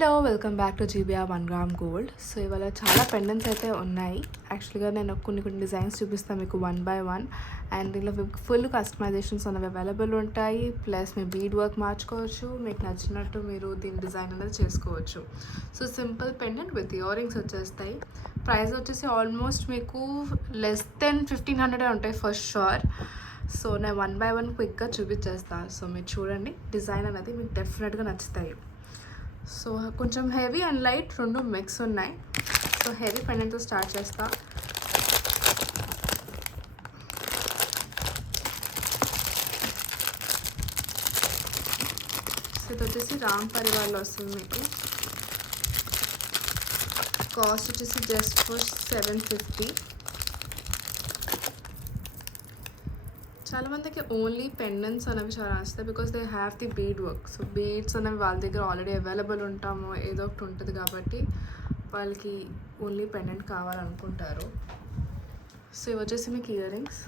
Hello welcome back to GBR 1 gram gold. So ఇవాళ చాలా pendants అయితే ఉన్నాయి. యాక్చువల్గా నేను కొన్ని డిజైన్స్ చూపిస్తాను మీకు 1 by 1. అండ్ దీనిలో ఫుల్ కస్టమైజేషన్స్ అనేవి అవైలబుల్ ఉంటాయి. ప్లస్ మీ బీడ్ వర్క్ మార్చుకోవచ్చు, మీకు నచ్చినట్టు మీరు దీని డిజైన్ అనేది చేసుకోవచ్చు. So simple pendant with ear rings వచ్చేస్తాయి. ప్రైస్ వచ్చేసి ఆల్మోస్ట్ మీకు లెస్ దెన్ 1500 ఉంటాయి ఫర్ షూర్. సో నేను 1 by 1 క్విక్గా చూపించేస్తాను. సో మీరు చూడండి, డిజైన్ అనేది మీకు డెఫినెట్గా నచ్చుతాయి. సో కొంచెం హెవీ అండ్ లైట్ రెండు మిక్స్ ఉన్నాయి. సో హెవీ పెండెంట్తో స్టార్ట్ చేస్తా. సో ఇది వచ్చేసి రామ్ పరివార్లో వస్తుంది. మీకు కాస్ట్ వచ్చేసి జస్ట్ ఫర్ 750. చాలామందికి ఓన్లీ పెండెంట్స్ అనేవి చాలా నచ్చుతాయి because they have the bead work. So beads అనేవి వాళ్ళ దగ్గర ఆల్రెడీ అవైలబుల్ ఉంటాము, ఏదో ఒకటి ఉంటుంది కాబట్టి వాళ్ళకి ఓన్లీ పెండెంట్ కావాలనుకుంటారు. సో ఇవి వచ్చేసి మీకు ఇయర్ రింగ్స్.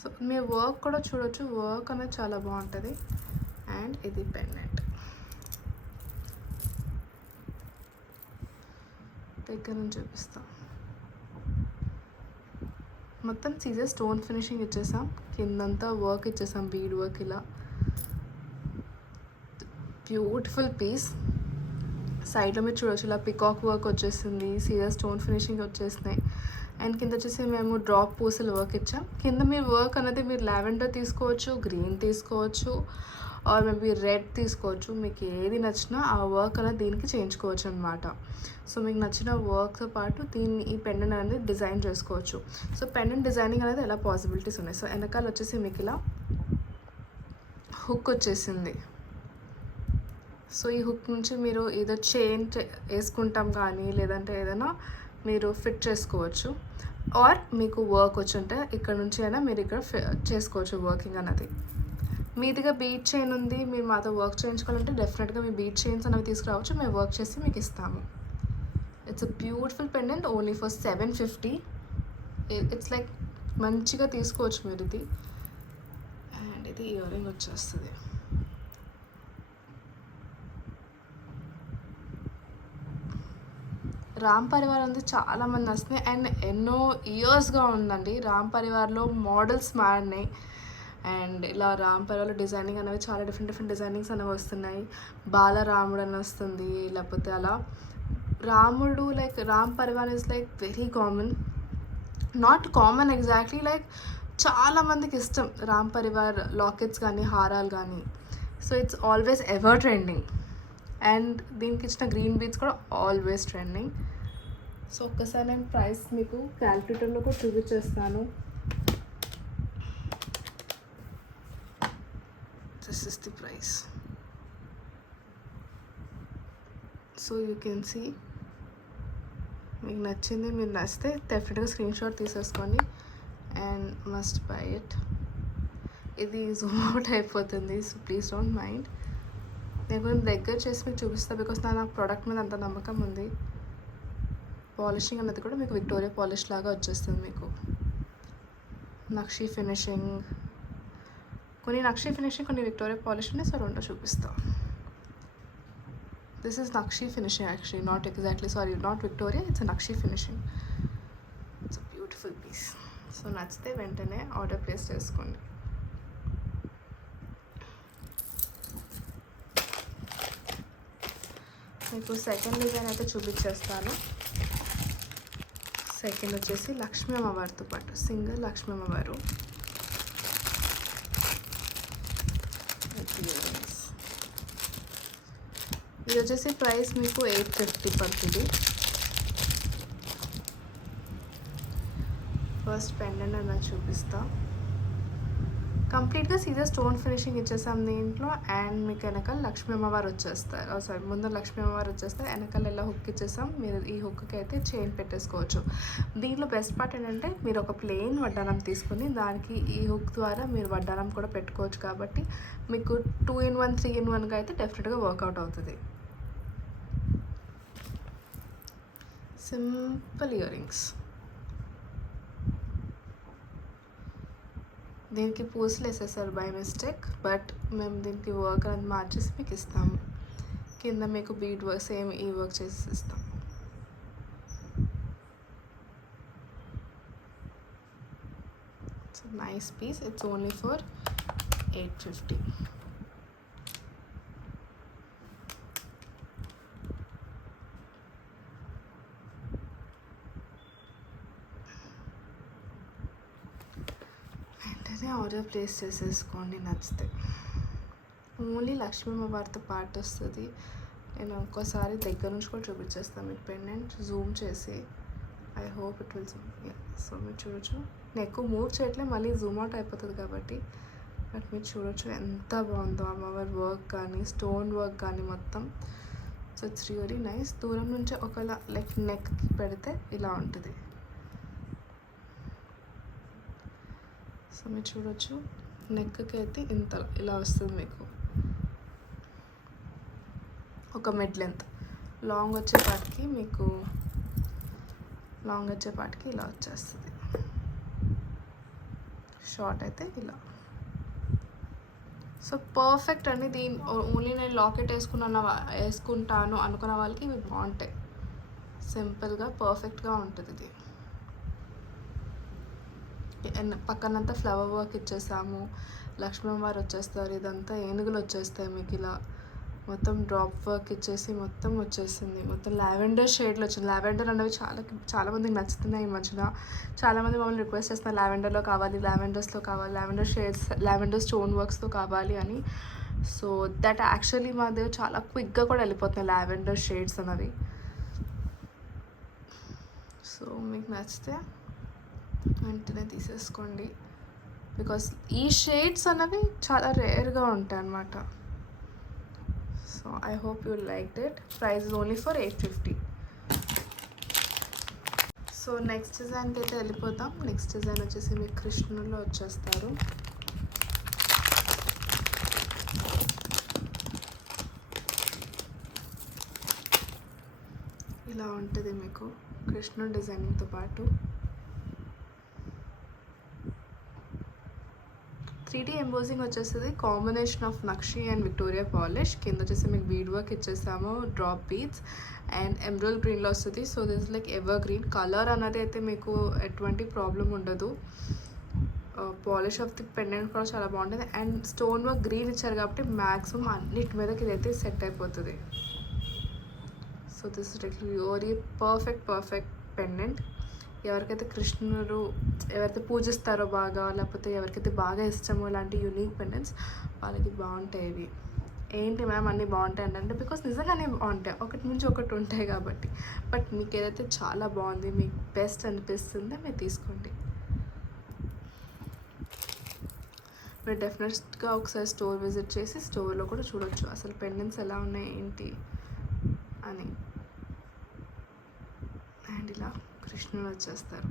సో మీ వర్క్ కూడా చూడొచ్చు, వర్క్ అనేది చాలా బాగుంటుంది. అండ్ ఇది పెండెంట్ దగ్గర నుంచి చూపిస్తాం. మొత్తం సీజర్ స్టోన్ ఫినిషింగ్ ఇచ్చేసాం, కిందంతా వర్క్ ఇచ్చేసాం, బీడ్ వర్క్. ఇలా బ్యూటిఫుల్ పీస్. సైడ్లో మీరు చూడవచ్చు, ఇలా పికాక్ వర్క్ వచ్చేసింది, సీజర్ స్టోన్ ఫినిషింగ్ వచ్చేసినాయి. అండ్ కింద వచ్చేసి మేము డ్రాప్ పూసలు వర్క్ ఇచ్చాం. కింద మీరు వర్క్ అనేది మీరు లావెండర్ తీసుకోవచ్చు, గ్రీన్ తీసుకోవచ్చు, ఆర్ మేబీ రెడ్ తీసుకోవచ్చు. మీకు ఏది నచ్చినా ఆ వర్క్ అనేది దీనికి చేయించుకోవచ్చు అనమాట. సో మీకు నచ్చిన వర్క్తో పాటు ఈ పెండెంట్ అనేది డిజైన్ చేసుకోవచ్చు. సో పెండెంట్ డిజైనింగ్ అనేది ఎలా పాసిబిలిటీస్ ఉన్నాయి. సో వెనకాల వచ్చేసి మీకు ఇలా హుక్ వచ్చేసింది. సో ఈ హుక్ నుంచి మీరు ఏదో చైన్ వేసుకుంటాం కానీ, లేదంటే ఏదైనా మీరు ఫిట్ చేసుకోవచ్చు. ఆర్ మీకు వర్క్ వచ్చుంటే ఇక్కడ నుంచి అయినా మీరు ఇక్కడ చేసుకోవచ్చు వర్కింగ్ అనేది. మీదిగా బీట్ చైన్ ఉంది, మీరు మాతో వర్క్ చేయించుకోవాలంటే డెఫినెట్గా మీ బీట్ చైన్స్ అనేవి తీసుకురావచ్చు, మేము వర్క్ చేసి మీకు ఇస్తాము. It's a beautiful pendant only for 750. It's like మంచిగా తీసుకోవచ్చు మీరు ఇది. అండ్ ఇది ఇయర్ రింగ్ వచ్చేస్తుంది. రామ్ పరివార్ అనేది చాలామంది వస్తున్నాయి అండ్ ఎన్నో ఇయర్స్గా ఉందండి. రామ్ పరివార్లో మోడల్స్ మారినాయి అండ్ ఇలా రామ్ పరివార్లో డిజైనింగ్ అనేవి చాలా డిఫరెంట్ డిజైనింగ్స్ అనేవి వస్తున్నాయి. బాలరాముడు అని వస్తుంది, లేకపోతే అలా రాముడు. Like Ram Parivar is like very common, not common exactly, like చాలామందికి ఇష్టం రామ్ పరివార్ లాకెట్స్ కానీ హారాలు కానీ. So it's always ever trending. And దీనికి ఇచ్చిన గ్రీన్ బీడ్స్ కూడా ఆల్వేస్ ట్రెండింగ్. సో ఒక్కసారి నేను ప్రైస్ మీకు క్యాల్కులేటర్లో కూడా చూపించేస్తాను. This is the price. So you can see, మీకు నచ్చింది, మీరు నచ్చితే డెఫినెట్గా స్క్రీన్ షాట్ తీసేసుకోండి అండ్ మస్ట్ బై ఇట్. ఇది జూమ్ అవుట్ అయిపోతుంది, సో ప్లీజ్ డోంట్ మైండ్. నేను కొంచెం దగ్గర చేసి మీకు చూపిస్తాను బికాస్ నాకు ప్రోడక్ట్ మీద అంత నమ్మకం ఉంది. పాలిషింగ్ అనేది కూడా మీకు విక్టోరియా పాలిష్ లాగా వచ్చేస్తుంది. మీకు నక్షి ఫినిషింగ్, కొన్ని నక్షి ఫినిషింగ్, కొన్ని విక్టోరియా పాలిష్ ఉన్నాయి. సో రెండో చూపిస్తాను. This is nakshi finishing actually, not exactly, sorry, not Victoria, it's nakshi finishing. It's beautiful piece. So నచ్చితే వెంటనే ఆర్డర్ ప్లేస్ చేసుకోండి. మీకు సెకండ్ డిజైన్ అయితే చూపించేస్తాను. సెకండ్ వచ్చేసి లక్ష్మీ అమ్మవారితో పాటు సింగిల్ లక్ష్మీ అమ్మవారు. ఇది వచ్చేసి ప్రైస్ మీకు 850 పడుతుంది. ఫస్ట్ పెండెంట్ అన్నది చూపిస్తా. కంప్లీట్గా సీజర్ స్టోన్ ఫినిషింగ్ ఇచ్చేసాం దీంట్లో. అండ్ మీకు వెనకాల లక్ష్మీ అమ్మవారు వచ్చేస్తారు, సారీ ముందు లక్ష్మీ అమ్మవారు వచ్చేస్తారు, వెనకాల ఎలా హుక్ ఇచ్చేసాం. మీరు ఈ హుక్కి అయితే చైన్ పెట్టేసుకోవచ్చు. దీంట్లో బెస్ట్ పార్ట్ ఏంటంటే మీరు ఒక ప్లెయిన్ వడ్డానం తీసుకుని దానికి ఈ హుక్ ద్వారా మీరు వడ్డానం కూడా పెట్టుకోవచ్చు. కాబట్టి మీకు 2-in-1 3-in-1గా అయితే డెఫినెట్గా వర్కౌట్ అవుతుంది. Simple ear rings. దీనికి పూసలు వేసేసారు బై మిస్టేక్, బట్ మేము దీనికి వర్క్ అనేది మార్చేసి మీకు ఇస్తాము. కింద మీకు బీడ్ వర్క్ సేమ్ ఈ వర్క్ చేసి ఇస్తాం. It's nice piece. It's only for 850. వెంటనే ఆర్డర్ ప్లేస్ చేసేసుకోండి నచ్చితే. ఓన్లీ లక్ష్మీ అమ్మవారితో పాటు వస్తుంది. నేను ఒక్కోసారి దగ్గర నుంచి కూడా చూపించేస్తాను మీకు పెండెంట్ జూమ్ చేసి. I hope it will Zoom. So మీరు చూడొచ్చు, నేను ఎక్కువ మూవ్ చేయట్లేదు, మళ్ళీ జూమ్ అవుట్ అయిపోతుంది కాబట్టి. బట్ మీరు చూడొచ్చు ఎంత బాగుందో అమ్మవారి వర్క్ కానీ స్టోన్ వర్క్ కానీ మొత్తం. So it's really nice. దూరం నుంచి ఒకవేళ లైక్ నెక్కి పెడితే ఇలా ఉంటుంది. సో మీరు చూడొచ్చు, నెక్కి అయితే ఇంత ఇలా వస్తుంది మీకు. ఒక మిడ్ లెంత్ లాంగ్ వచ్చేపాటికి మీకు ఇలా వచ్చేస్తుంది. షార్ట్ అయితే ఇలా. సో పర్ఫెక్ట్ అండి. దీని ఓన్లీ నేను లాకెట్ వేసుకుంటాను అనుకున్న వాళ్ళకి ఇవి బాగుంటాయి. సింపుల్గా పర్ఫెక్ట్గా ఉంటుంది ఇది. పక్కనంతా ఫ్లవర్ వర్క్ ఇచ్చేసాము. లక్ష్మీ వారు వచ్చేస్తారు. ఇదంతా ఏనుగులు వచ్చేస్తాయి మీకు. ఇలా మొత్తం డ్రాప్ వర్క్ ఇచ్చేసి మొత్తం వచ్చేసింది. మొత్తం లావెండర్ షేడ్లో వచ్చింది. లావెండర్ అనేవి చాలామందికి నచ్చుతున్నాయి ఈ మధ్యన. చాలామంది మమ్మల్ని రిక్వెస్ట్ చేస్తున్నారు లావెండర్లో కావాలి, లావెండర్స్లో కావాలి, లావెండర్ షేడ్స్, లావెండర్ స్టోన్ వర్క్స్తో కావాలి అని. సో దట్ యాక్చువల్లీ మా దగ్గర చాలా క్విక్గా కూడా వెళ్ళిపోతున్నాయి లావెండర్ షేడ్స్ అనేవి. సో మీకు నచ్చితే వెంటనే తీసేసుకోండి. బికాస్ ఈ షేడ్స్ అనేవి చాలా రేర్గా ఉంటాయి అన్నమాట. So I hope you liked it. Price is only for 850. So next డిజైన్కి అయితే వెళ్ళిపోతాం. నెక్స్ట్ డిజైన్ వచ్చేసి మీకు కృష్ణుల్లో వచ్చేస్తారు. ఇలా ఉంటుంది మీకు కృష్ణుడు డిజైనింగ్తో పాటు. 3D ఎంబోజింగ్ వచ్చేస్తుంది. కాంబినేషన్ ఆఫ్ నక్షి అండ్ విక్టోరియా పాలిష్. కింద వచ్చేసి మీకు బీడ్ వర్క్ ఇచ్చేసాము, డ్రాప్ బీడ్స్ అండ్ ఎమరల్డ్ గ్రీన్లో వస్తుంది. So this like ever green colour అన్నది అయితే మీకు ఎటువంటి ప్రాబ్లం ఉండదు. పాలిష్ ఆఫ్ ది పెండెంట్ కూడా చాలా బాగుంటుంది. అండ్ స్టోన్ వర్క్ గ్రీన్ ఇచ్చారు కాబట్టి మ్యాక్సిమం అన్నిటి మీదకి ఇదైతే సెట్ అయిపోతుంది. So this like really perfect pendant. ఎవరికైతే కృష్ణుడు ఎవరైతే పూజిస్తారో బాగా, లేకపోతే ఎవరికైతే బాగా ఇష్టమో ఇలాంటి యూనిక్ పెండెంట్స్ వాళ్ళకి బాగుంటాయి ఇవి. ఏంటి మ్యామ్ అన్నీ బాగుంటాయి అంటే బికాస్ నిజంగానే బాగుంటాయి, ఒకటి నుంచి ఒకటి ఉంటాయి కాబట్టి. బట్ మీకు ఏదైతే చాలా బాగుంది, మీకు బెస్ట్ అనిపిస్తుందో మీరు తీసుకోండి. మీరు డెఫినెట్గా ఒకసారి స్టోర్ విజిట్ చేసి స్టోర్లో కూడా చూడొచ్చు అసలు పెండెంట్స్ ఎలా ఉన్నాయి ఏంటి అని. అండ్ ఇలా కృష్ణుడు వచ్చేస్తారు.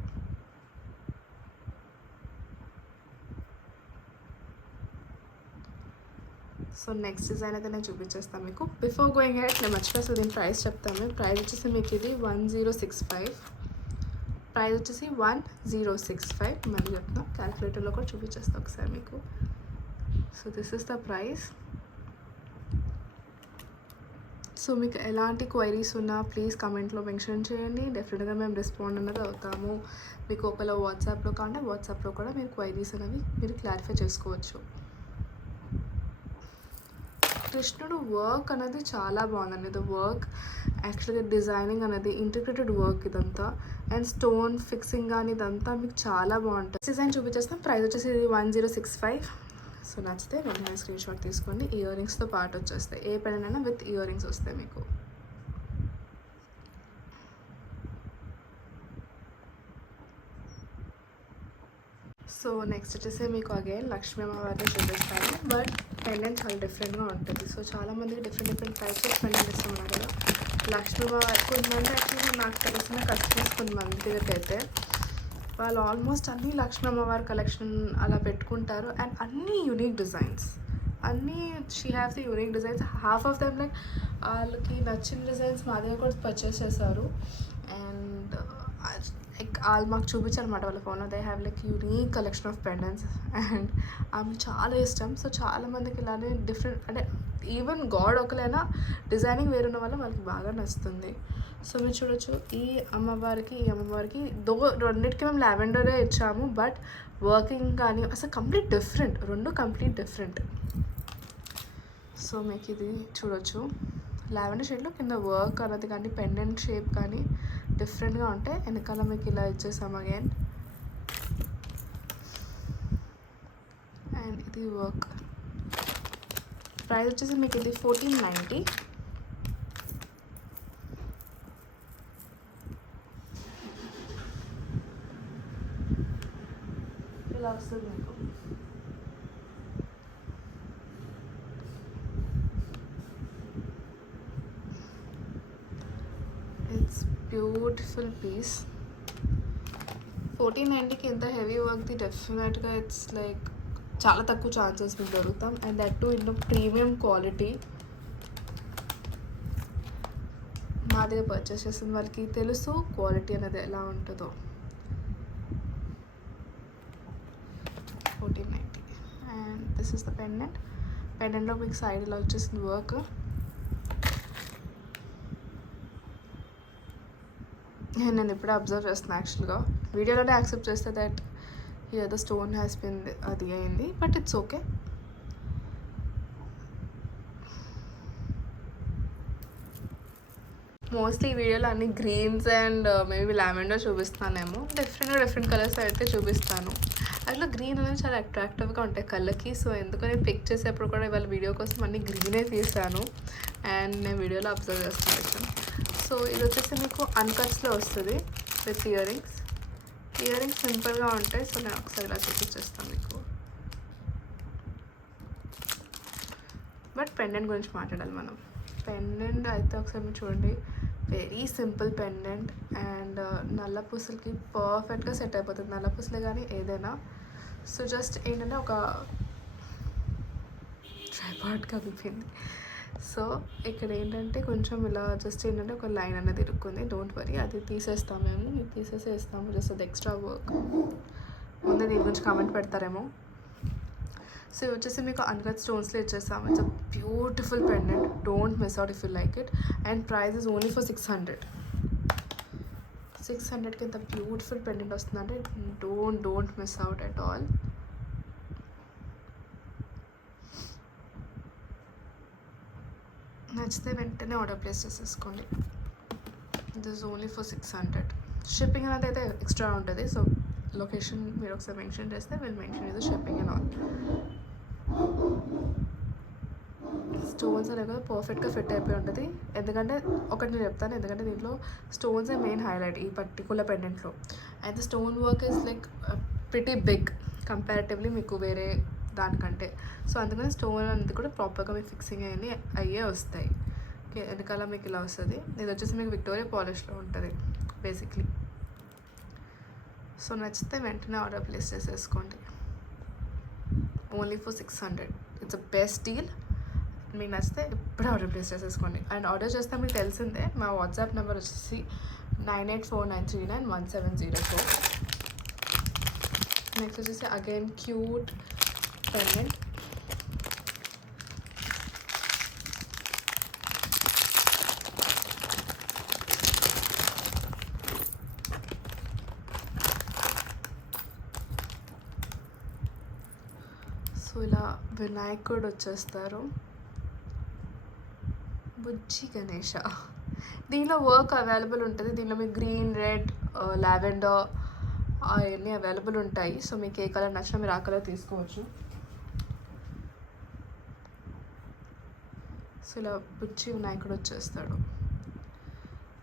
సో నెక్స్ట్ డిజైన్ అయితే నేను చూపించేస్తాను మీకు. బిఫోర్ గోయింగ్ హెడ్ నేను మర్చిపోయి దీని ప్రైస్ చెప్తాను. ప్రైస్ వచ్చేసి మీకు ఇది 1065. ప్రైస్ వచ్చేసి 1065. మళ్ళీ చెప్తాను, క్యాలిక్యులేటర్లో కూడా చూపించేస్తాను ఒకసారి మీకు. So this is the price. So మీకు ఎలాంటి క్వైరీస్ ఉన్నా ప్లీజ్ కమెంట్లో మెన్షన్ చేయండి. డెఫినెట్గా మేము రెస్పాండ్ అన్నది అవుతాము. మీకు ఒకవేళ వాట్సాప్లో కావాలంటే వాట్సాప్లో కూడా మీరు క్వైరీస్ అనేవి మీరు క్లారిఫై చేసుకోవచ్చు. కృష్ణుడు వర్క్ అనేది చాలా బాగుందండి. ఇది వర్క్ యాక్చువల్గా డిజైనింగ్ అనేది ఇంటిగ్రేటెడ్ వర్క్ ఇదంతా. అండ్ స్టోన్ ఫిక్సింగ్ కానీ ఇదంతా మీకు చాలా బాగుంటుంది. డిజైన్ చూపించేస్తాం. ప్రైస్ వచ్చేసి 1065. సో నచ్చితే వెంటనే స్క్రీన్ షాట్ తీసుకోండి. ఇయర్ రింగ్స్తో పాటు వచ్చేస్తాయి. ఏ పెండెంట్ అయినా విత్ ఇయర్ రింగ్స్ వస్తాయి మీకు. సో నెక్స్ట్ వచ్చేసి మీకు అగైన్ లక్ష్మీ అమ్మవారిని చూపిస్తాను. బట్ పెండెంట్ చాలా డిఫరెంట్గా ఉంటుంది. సో చాలామందికి డిఫరెంట్ టైప్స్ ఆఫ్ పెండెంట్ ఇస్తున్నారు కదా. లక్ష్మీ అమ్మవారి కొంతమంది యాక్చువల్గా నాకు తెలిసిన కస్టమర్స్ కొంతమంది దగ్గరికి అయితే వాళ్ళు ఆల్మోస్ట్ అన్నీ లక్ష్మీ అమ్మవారి కలెక్షన్ అలా పెట్టుకుంటారు. అండ్ అన్నీ యూనిక్ డిజైన్స్, అన్నీ she have the unique designs. Half of them like వాళ్ళకి నచ్చిన డిజైన్స్ మా దగ్గర కూడా పర్చేస్ చేశారు. అండ్ లైక్ వాళ్ళు మాకు చూపించారనమాట వాళ్ళ ఫోన్లో. They have like unique collection of pendants and ఆమె చాలా ఇష్టం. సో చాలామందికి ఇలానే డిఫరెంట్ అంటే ఈవెన్ గాడ్ ఒకలైనా డిజైనింగ్ వేరున్న వల్ల వాళ్ళకి బాగా నచ్చుతుంది. సో మీరు చూడొచ్చు ఈ అమ్మవారికి రెండింటికి మేము లావెండరే ఇచ్చాము, బట్ వర్కింగ్ కానీ అసలు కంప్లీట్ డిఫరెంట్, రెండు కంప్లీట్ డిఫరెంట్. సో మీకు ఇది చూడొచ్చు లావెండర్ షేడ్లో కింద వర్క్ అన్నది కానీ పెండెంట్ షేప్ కానీ డిఫరెంట్గా ఉంటాయి. వెనకాల మీకు ఇలా ఇచ్చేసాం అగైన్. అండ్ ఇది వర్క్ ప్రైస్ వచ్చేసి మీకు ఇది 1490. ఇలా వస్తుంది మీకు. It's beautiful piece. 1490కి ఎంత హెవీ వర్క్ది డెఫినెట్గా ఇట్స్ లైక్ చాలా తక్కువ ఛాన్సెస్ మీకు దొరుకుతాం. And that too in premium quality. మా దగ్గర పర్చేస్ చేసిన వాళ్ళకి తెలుసు క్వాలిటీ అనేది ఎలా ఉంటుందో. 1490. అండ్ దిస్ ఇస్ ద పెండెంట్లో మీకు సైడ్ ఇలా వచ్చేసింది వర్క్. నేను ఇప్పుడే అబ్జర్వ్ చేస్తున్నాను యాక్చువల్గా, వీడియోలోనే యాక్సెప్ట్ చేస్తే that here the stone has been అది అయింది, బట్ ఇట్స్ ఓకే. మోస్ట్లీ ఈ వీడియోలో అన్ని గ్రీన్స్ అండ్ మేబీ లావెండర్ చూపిస్తానేమో. డిఫరెంట్ కలర్స్ అయితే చూపిస్తాను. అట్లా గ్రీన్ అనేది చాలా అట్రాక్టివ్గా ఉంటాయి కళ్ళకి. సో ఎందుకని పిక్ చేసేప్పుడు కూడా ఇవాళ వీడియో కోసం అన్ని గ్రీనే తీసాను అండ్ నేను వీడియోలో అబ్జర్వ్ చేస్తాను. సో ఇది వచ్చేసి మీకు అన్కట్స్లో వస్తుంది విత్ ఇయర్ రింగ్స్ సింపుల్గా ఉంటాయి. సో నేను ఒకసారి ఇలా చూపించేస్తాను మీకు. బట్ పెండెంట్ గురించి మాట్లాడాలి మనం. పెండెంట్ అయితే ఒకసారి మీరు చూడండి, వెరీ సింపుల్ పెండెంట్ అండ్ నల్ల పూసలకి పర్ఫెక్ట్గా సెట్ అయిపోతుంది. నల్ల పూసలే కానీ ఏదైనా. సో జస్ట్ ఏంటంటే ఒక ట్రైపాడ్గా అయిపోయింది. సో ఇక్కడ ఏంటంటే కొంచెం ఇలా జస్ట్ ఏంటంటే ఒక లైన్ అనేది ఇరుక్కుంది. డోంట్ వరీ, అది తీసేస్తాము మేము, తీసేసేస్తాము. జస్ట్ అది ఎక్స్ట్రా వర్క్. ముందే దీని గురించి కామెంట్ పెడతారేమో. సో ఇది వచ్చేసి మీకు అన్కట్ స్టోన్స్లో ఇచ్చేస్తాము. It's a beautiful pendant. Don't miss out if you like it. And price is only for 600. 600కి ఇంత బ్యూటిఫుల్ పెండెంట్ వస్తుందంటే don't miss out at all. నచ్చితే వెంటనే ఆర్డర్ ప్లేస్ చేసేసుకోండి. This only for 600. షిప్పింగ్ అనేది అయితే ఎక్స్ట్రా ఉంటుంది. So location మీరు ఒకసారి మెన్షన్ చేస్తే విల్ మెన్షన్ ఇది షిప్పింగ్ అండ్ ఆల్. స్టోన్స్ అనేవి కూడా పర్ఫెక్ట్గా ఫిట్ అయిపోయి ఉంటుంది. ఎందుకంటే ఒకటి నేను చెప్తాను, ఎందుకంటే దీంట్లో స్టోన్సే మెయిన్ హైలైట్ ఈ పర్టికులర్ పెండెంట్లో. And stone work is like pretty big comparatively మీకు వేరే దానికంటే. సో అందుకని స్టోన్ అనేది కూడా ప్రాపర్గా మీకు ఫిక్సింగ్ అయ్యే వస్తాయి. ఓకే, వెనకాల మీకు ఇలా వస్తుంది. ఇది వచ్చేసి మీకు విక్టోరియా పాలిష్లో ఉంటుంది బేసిక్లీ. సో నచ్చితే వెంటనే ఆర్డర్ ప్లేస్ చేసేసుకోండి. Only for 600. It's a best deal. మీకు నచ్చితే ఇప్పుడు ఆర్డర్ ప్లేస్ చేసేసుకోండి. అండ్ ఆర్డర్ చేస్తే మీకు తెలిసిందే, మా వాట్సాప్ నెంబర్ వచ్చేసి 9849391704. నెక్స్ట్ వచ్చేసి అగైన్ క్యూట్ పెండెంట్. సో ఇలా వినాయకుడు వచ్చేస్తారు, బుజ్జి గణేష. దీనిలో వర్క్ అవైలబుల్ ఉంటుంది. దీనిలో మీకు గ్రీన్, రెడ్, లావెండర్ అవన్నీ అవైలబుల్ ఉంటాయి. సో మీకు ఏ కలర్ నచ్చినా మీరు ఆ కలర్ తీసుకోవచ్చు. సో ఇలా బుజ్జి వినాయకుడు వచ్చేస్తాడు.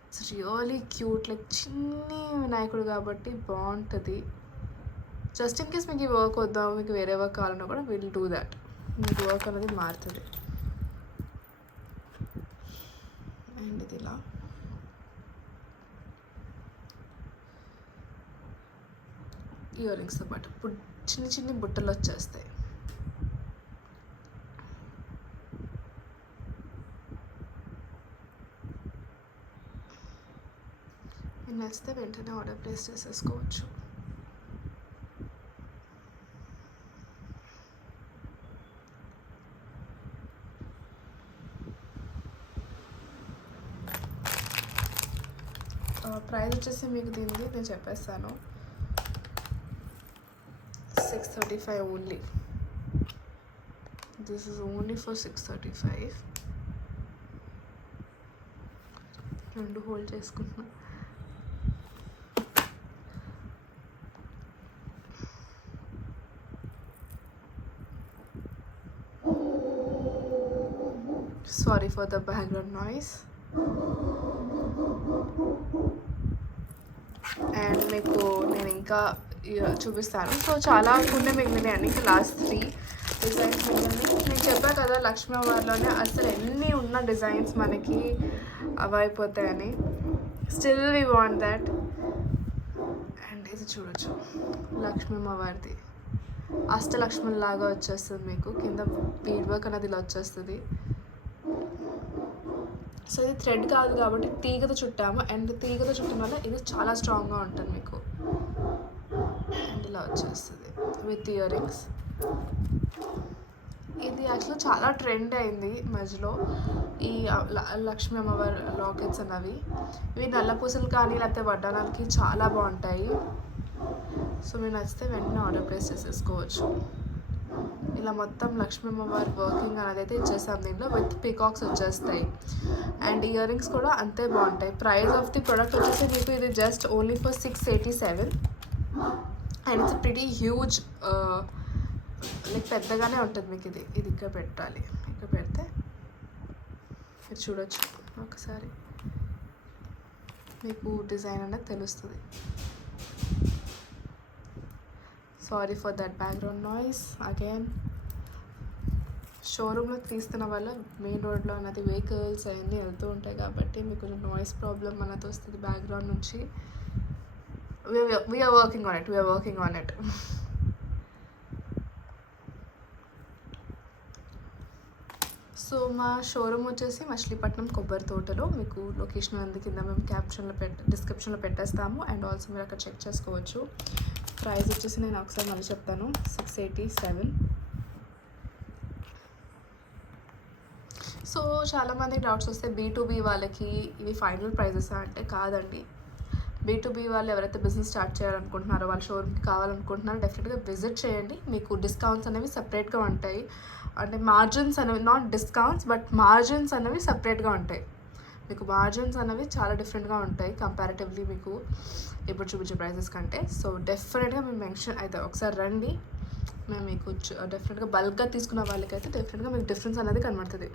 ఇట్స్ రియలీ క్యూట్, లైక్ చిన్ని వినాయకుడు కాబట్టి బాగుంటుంది. జస్ట్ ఇన్ కేస్ మీకు ఈ వర్క్ వద్దాం, మీకు వేరే వర్క్ కావాలన్నా కూడా విల్ డూ దాట్. మీకు వర్క్ అనేది మారుతుంది. అండ్ ఇది ఇలా ఇయర్ రింగ్స్తో పాటు చిన్ని బుట్టలు వచ్చేస్తాయి. నచ్చితే వెంటనే ఆర్డర్ ప్లేస్ చేసేసుకోవచ్చు. ప్రైస్ వచ్చేసి మీకు దీనిది నేను చెప్పేస్తాను, 635 only. This is only for 635. రెండు హోల్డ్ చేసుకుంటున్నా. Sorry for the background noise. And మీకు నేను ఇంకా చూపిస్తాను. సో చాలా కొన్ని మిగిలినాయి అండి, ఇంకా లాస్ట్ 3 డిజైన్స్ మిగిలినాయి. నేను చెప్పాను కదా లక్ష్మీ అమ్మవారిలోనే అసలు ఎన్ని ఉన్న డిజైన్స్ మనకి అవైపోతాయని. Still we want that. And ఇది చూడొచ్చు, లక్ష్మీ అమ్మవారిది అష్టలక్ష్మణ్ లాగా వచ్చేస్తుంది మీకు. కింద బీడ్ వర్క్ అనేది ఇలా వచ్చేస్తుంది. సో ఇది థ్రెడ్ కాదు కాబట్టి తీగతో చుట్టాము, అండ్ తీగతో చుట్టడం వల్ల ఇది చాలా స్ట్రాంగ్గా ఉంటుంది మీకు. అండ్ ఇలా వచ్చేస్తుంది విత్ ఇయర్ రింగ్స్. ఇది యాక్చువల్గా చాలా ట్రెండ్ అయింది మధ్యలో, ఈ లక్ష్మీ అమ్మవారి లాకెట్స్ అన్నవి. ఇవి నల్లపూసలు కానీ లేకపోతే వడ్డానాలకి చాలా బాగుంటాయి. సో మీరు నచ్చితే వెంటనే ఆర్డర్ ప్లేస్ చేసేసుకోవచ్చు. ఇలా మొత్తం లక్ష్మీ అమ్మవారి వర్కింగ్ అనేది అయితే ఇచ్చేస్తాం దీంట్లో, విత్ పీకాక్స్ వచ్చేస్తాయి. అండ్ ఇయర్ రింగ్స్ కూడా అంతే బాగుంటాయి. ప్రైస్ ఆఫ్ ది ప్రోడక్ట్ వచ్చేసి మీకు ఇది just only for 687. And it's pretty huge, like పెద్దగానే ఉంటుంది మీకు. ఇది ఇక్కడ పెట్టాలి, ఇక్కడ పెడితే మీరు చూడొచ్చు ఒకసారి, మీకు డిజైన్ అనేది తెలుస్తుంది. Sorry for that background noise again. షోరూంలో తీస్తున్న వల్ల మెయిన్ రోడ్లో అన్నది వెహికల్స్ అవన్నీ వెళ్తూ ఉంటాయి కాబట్టి మీకు కొంచెం నాయిస్ ప్రాబ్లమ్ అన్నది వస్తుంది బ్యాక్గ్రౌండ్ నుంచి. We're working on it. So మా షోరూమ్ వచ్చేసి మచిలీపట్నం కొబ్బరి తోటలో. మీకు లొకేషన్ అనేది కింద మేము డిస్క్రిప్షన్లో పెట్టేస్తాము. అండ్ ఆల్సో మీరు అక్కడ చెక్ చేసుకోవచ్చు. ప్రైస్ వచ్చేసి నేను ఒకసారి మళ్ళీ చెప్తాను, 687. సో చాలామంది డౌట్స్ వస్తే B2B వాళ్ళకి ఇవి ఫైనల్ ప్రైజెస్ అంటే కాదండి. B2B వాళ్ళు ఎవరైతే బిజినెస్ స్టార్ట్ చేయాలనుకుంటున్నారో, వాళ్ళ షోరూమ్కి కావాలనుకుంటున్నారో డెఫినెట్గా విజిట్ చేయండి. మీకు డిస్కౌంట్స్ అనేవి సపరేట్గా ఉంటాయి. అంటే మార్జిన్స్ అనేవి, నాట్ డిస్కౌంట్స్ బట్ మార్జిన్స్ అనేవి సపరేట్గా ఉంటాయి. మీకు మార్జిన్స్ అనేవి చాలా డిఫరెంట్గా ఉంటాయి కంపారిటివ్లీ మీకు ఇప్పుడు చూపించే ప్రైజెస్ కంటే. సో డెఫినెట్గా మేము మెన్షన్ అయితే ఒకసారి రండి, మేము మీకు డెఫినెట్గా బల్క్గా తీసుకున్న వాళ్ళకైతే డెఫినెట్గా మీకు డిఫరెన్స్ అనేది కనబడుతుంది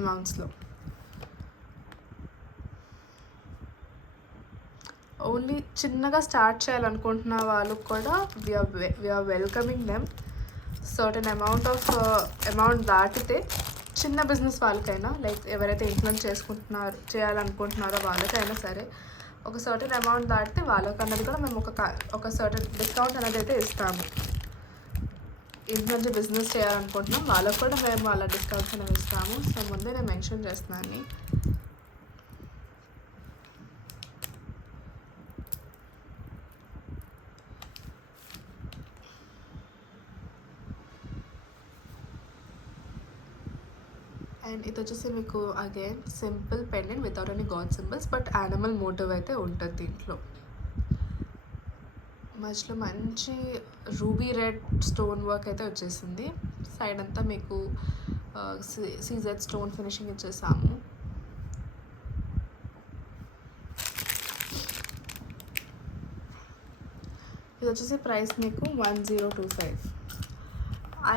అమౌంట్స్లో. ఓన్లీ చిన్నగా స్టార్ట్ చేయాలనుకుంటున్న వాళ్ళకు కూడా we're welcoming them. Certain amount దాటితే చిన్న బిజినెస్ వాళ్ళకైనా, లైక్ ఎవరైతే ఇన్ఫ్లుయెన్స్ చేయాలనుకుంటున్నారో వాళ్ళకైనా సరే, ఒక సర్టెన్ అమౌంట్ దాటితే వాళ్ళకన్నది కూడా మేము ఒక సర్టెన్ డిస్కౌంట్ అనేది అయితే ఇస్తాము. ఇంట్లో బిజినెస్ చేయాలనుకుంటున్నాం వాళ్ళకు కూడా మేము అలా డిస్కౌంట్స్ అనేవి ఇస్తాము. సో ముందే నేను మెన్షన్ చేస్తున్నాను. అండ్ ఇది వచ్చేసి మీకు again simple pendant without any god symbols, but animal motive అయితే ఉంటుంది దీంట్లో. మధ్యలో మంచి రూబీ రెడ్ స్టోన్ వర్క్ అయితే వచ్చేసింది. సైడ్ అంతా మీకు సీజెడ్ స్టోన్ ఫినిషింగ్ ఇచ్చేసాము. ఇది వచ్చేసి ప్రైస్ మీకు 1025.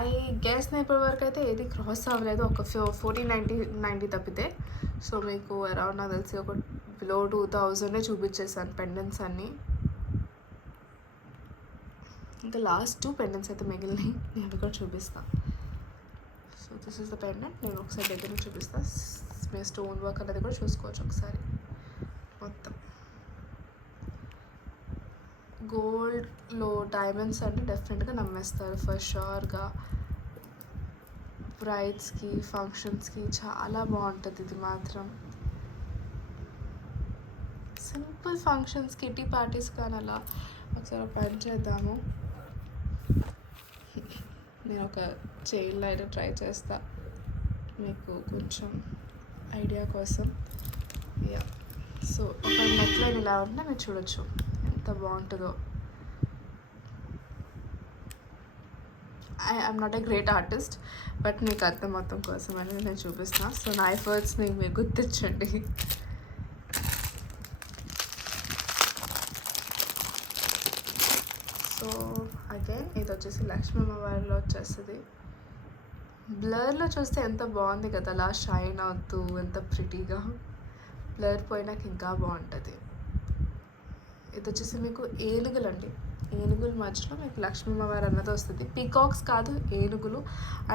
ఐ గెస్ నేను ఇప్పటివరకు అయితే ఏది క్రాస్ అవ్వలేదు, ఒక 1490 తప్పితే. సో మీకు అరౌండ్ నాకు తెలిసి ఒక బిలో 2000 చూపించేసాను పెండెంట్స్ అన్నీ. ఇంకా లాస్ట్ 2 పెండెంట్స్ అయితే మిగిలినాయి, నేను అవి కూడా చూపిస్తాను. So this is the pendant. నేను ఒకసారి దగ్గర నుంచి చూపిస్తాను. మీ స్టోన్ వర్క్ అనేది కూడా చూసుకోవచ్చు ఒకసారి. మొత్తం గోల్డ్లో డైమండ్స్ అంటే డెఫినెట్గా నమ్మేస్తారు ఫర్ షూర్గా. బ్రైడ్స్కి, ఫంక్షన్స్కి చాలా బాగుంటుంది ఇది మాత్రం. సింపుల్ ఫంక్షన్స్, కిటీ పార్టీస్ కానీ అలా ఒకసారి పని చేద్దాము. నేను ఒక చైల్డ్ అయితే ట్రై చేస్తా మీకు కొంచెం ఐడియా కోసం. యా, సో ఒక నెక్ లైన్ ఇలా ఉంటే మీరు చూడొచ్చు ఎంత బాగుంటుందో. I'm not a great artist, but మీకు అర్థం మొత్తం కోసం అని నేను చూపిస్తాను. సో నా ఎఫర్ట్స్ని మీరు గుర్తించండి. సో అగైన్ ఇది వచ్చేసి లక్ష్మీ అమ్మవారిలో వచ్చేస్తుంది. బ్లర్లో చూస్తే ఎంత బాగుంది కదా, అలా షైన్ అవుతూ ఎంత ప్రిటీగా. బ్లర్ పోయినాక ఇంకా బాగుంటుంది. ఇది వచ్చేసి మీకు ఏనుగులండి, ఏనుగుల మధ్యలో మీకు లక్ష్మీ అమ్మవారు అన్నది వస్తుంది. పీకాక్స్ కాదు, ఏనుగులు.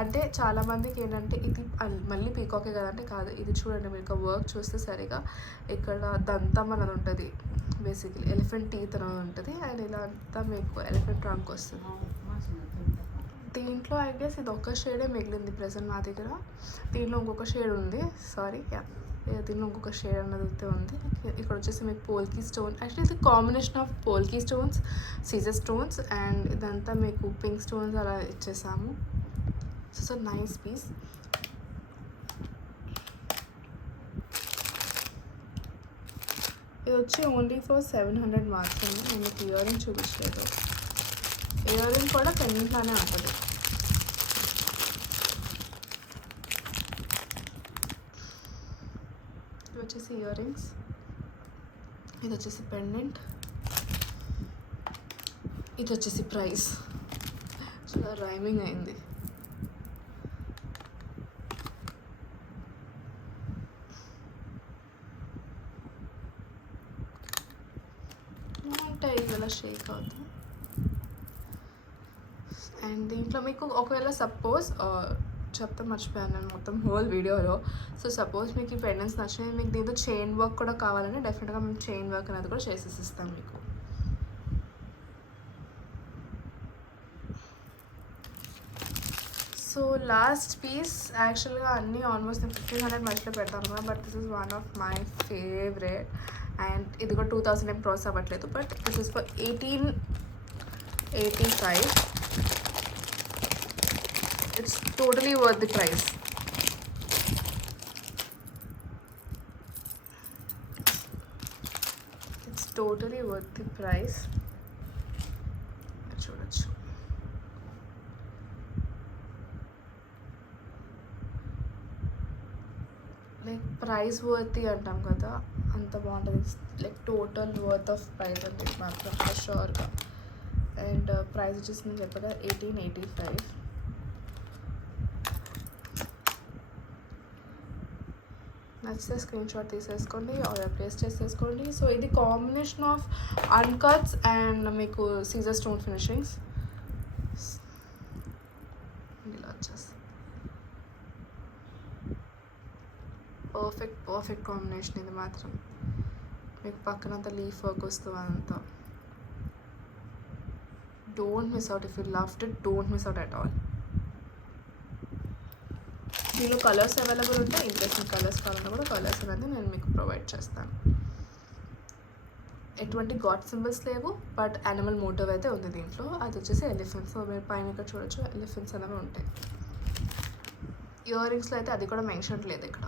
అంటే చాలామందికి ఏంటంటే ఇది మళ్ళీ పీకాకే కదంటే కాదు. ఇది చూడండి, మీకు వర్క్ చూస్తే సరిగా ఇక్కడ దంతం అన్నది ఉంటుంది, బేసిక్లీ ఎలిఫెంట్ టీత్ అనేది ఉంటుంది. అండ్ ఇలా అంతా మీకు ఎలిఫెంట్ ట్రంక్ వస్తుంది. దీంట్లో ఐ గెస్ ఇది ఒక్క షేడే మిగిలింది ప్రెసెంట్ మా దగ్గర. దీంట్లో ఇంకొక షేడ్ ఉంది, సారీ దీనిలో ఇంకొక షేడ్ అన్నది అయితే ఉంది. ఇక్కడ వచ్చేసి మీకు పోల్కీ స్టోన్, యాక్చువల్లీ ఇది combination of polki stones, Caesar stones and ఇదంతా మీకు పింక్ స్టోన్స్ అలా ఇచ్చేసాము. So nice piece. ఇది వచ్చి ఓన్లీ ఫర్ 700 మాత్రమే. నేను మీకు ఇయర్ రింగ్ చూపించలేదు. ఇయర్ రింగ్ కూడా పెండింగ్లానే ఉంటుంది. ఇది వచ్చేసి ఇయర్ రింగ్స్, ఇది వచ్చేసి పెండెంట్, ఇది వచ్చేసి ప్రైస్. చాలా రైమింగ్ అయింది. ఉంటాయి ఇలా షేక్ అవుతుంది. అండ్ దీంట్లో మీకు ఒకవేళ సపోజ్ చెప్తా మర్చిపోయాను నేను మొత్తం హోల్ వీడియోలో. సో సపోజ్ మీకు ఈ పెండెంట్స్ నచ్చినాయి, మీకు దీంతో చైన్ వర్క్ కూడా కావాలంటే డెఫినెట్గా మేము చైన్ వర్క్ అనేది కూడా చేసేసి ఇస్తాం మీకు. సో లాస్ట్ పీస్, యాక్చువల్గా అన్నీ ఆల్మోస్ట్ నేను 1500 మధ్యలో పెడతాను కదా, but this is one of my favourite. And ఇది కూడా 2000 ఏం క్రాస్ అవ్వట్లేదు, but this is for 1885. It's totally worth the price. It's totally worth the price. చూడొచ్చు. లైక్ ప్రైస్ వర్తీ అంటాం కదా, అంత బాగుంటుంది. Like total worth of price అంటే మాత్రం షూర్గా. అండ్ ప్రైస్ వచ్చేసి నేను చెప్పగా 1885. నచ్చితే స్క్రీన్ షాట్ తీసేసుకోండి, ఆర్డర్ ప్లేస్ చేసేసుకోండి. సో ఇది కాంబినేషన్ ఆఫ్ అన్కట్స్ అండ్ మీకు సీజర్ స్టోన్ ఫినిషింగ్స్ ఇలా వచ్చేస్తుంది. పర్ఫెక్ట్ కాంబినేషన్ ఇది మాత్రం. మీకు పక్కనంతా లీఫ్ వర్క్ వస్తుంది అదంతా. Don't miss out. If you loved it, don't miss out at all. దీనిలో కలర్స్ అవైలబుల్ ఉంటాయి. ఇంట్రెస్టింగ్ కలర్స్ కావాలన్నా కూడా కలర్స్ అనేది నేను మీకు ప్రొవైడ్ చేస్తాను. ఎటువంటి గాడ్ సింబల్స్ లేవు, బట్ యానిమల్ మోటివ్ అయితే ఉంది దీంట్లో. అది వచ్చేసి ఎలిఫెంట్స్. సో మీరు పైన ఇక్కడ చూడొచ్చు, ఎలిఫెంట్స్ అనేవి ఉంటాయి. ఇయర్ రింగ్స్లో అయితే అది కూడా మెన్షన్ లేదు ఇక్కడ.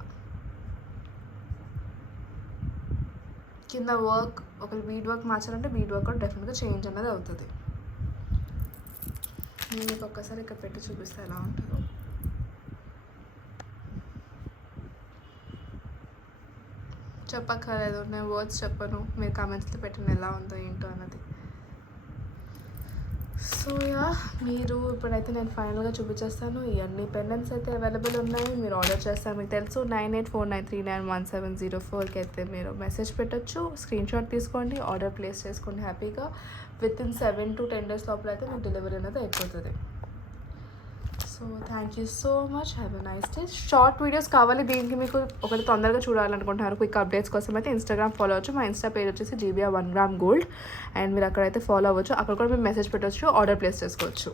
కింద వర్క్ ఒక బీడ్ వర్క్ మార్చాలంటే బీడ్ వర్క్ కూడా డెఫినెట్గా చేంజ్ అనేది అవుతుంది. నేను మీకు ఒక్కసారి ఇక్కడ పెట్టి చూపిస్తే ఎలా ఉంటుందో. చెప్పక్కర్లేదు, నేను వర్డ్స్ చెప్పను, మీరు కామెంట్స్లో పెట్టిన ఎలా ఉందో ఏంటో అన్నది. సో యా, మీరు ఇప్పుడైతే నేను ఫైనల్గా చూపించేస్తాను. ఇవన్నీ పెండెంట్స్ అయితే అవైలబుల్ ఉన్నాయి, మీరు ఆర్డర్ చేస్తారు. మీకు తెలుసు 9849391704కి అయితే మీరు మెసేజ్ పెట్టచ్చు, స్క్రీన్ షాట్ తీసుకోండి, ఆర్డర్ ప్లేస్ చేసుకోండి హ్యాపీగా. వితిన్ 7 to 10 days లోపల అయితే మీకు డెలివరీ అనేది అయిపోతుంది. So thank you so much, have a nice day. Short videos కావాలి దీనికి, మీకు ఒకటి తొందరగా చూడాలనుకుంటున్నారు క్విక్ అప్డేట్స్ కోసం అయితే ఇన్స్టాగ్రామ్ ఫాలో అవ్వచ్చు. మా ఇన్స్టా పేజ్ వచ్చేసి GBR 1 gram gold. అండ్ మీరు అక్కడైతే ఫాలో అవ్వచ్చు, అక్కడ కూడా మీరు మెసేజ్ పెట్టవచ్చు, ఆర్డర్ ప్లేస్ చేసుకోవచ్చు.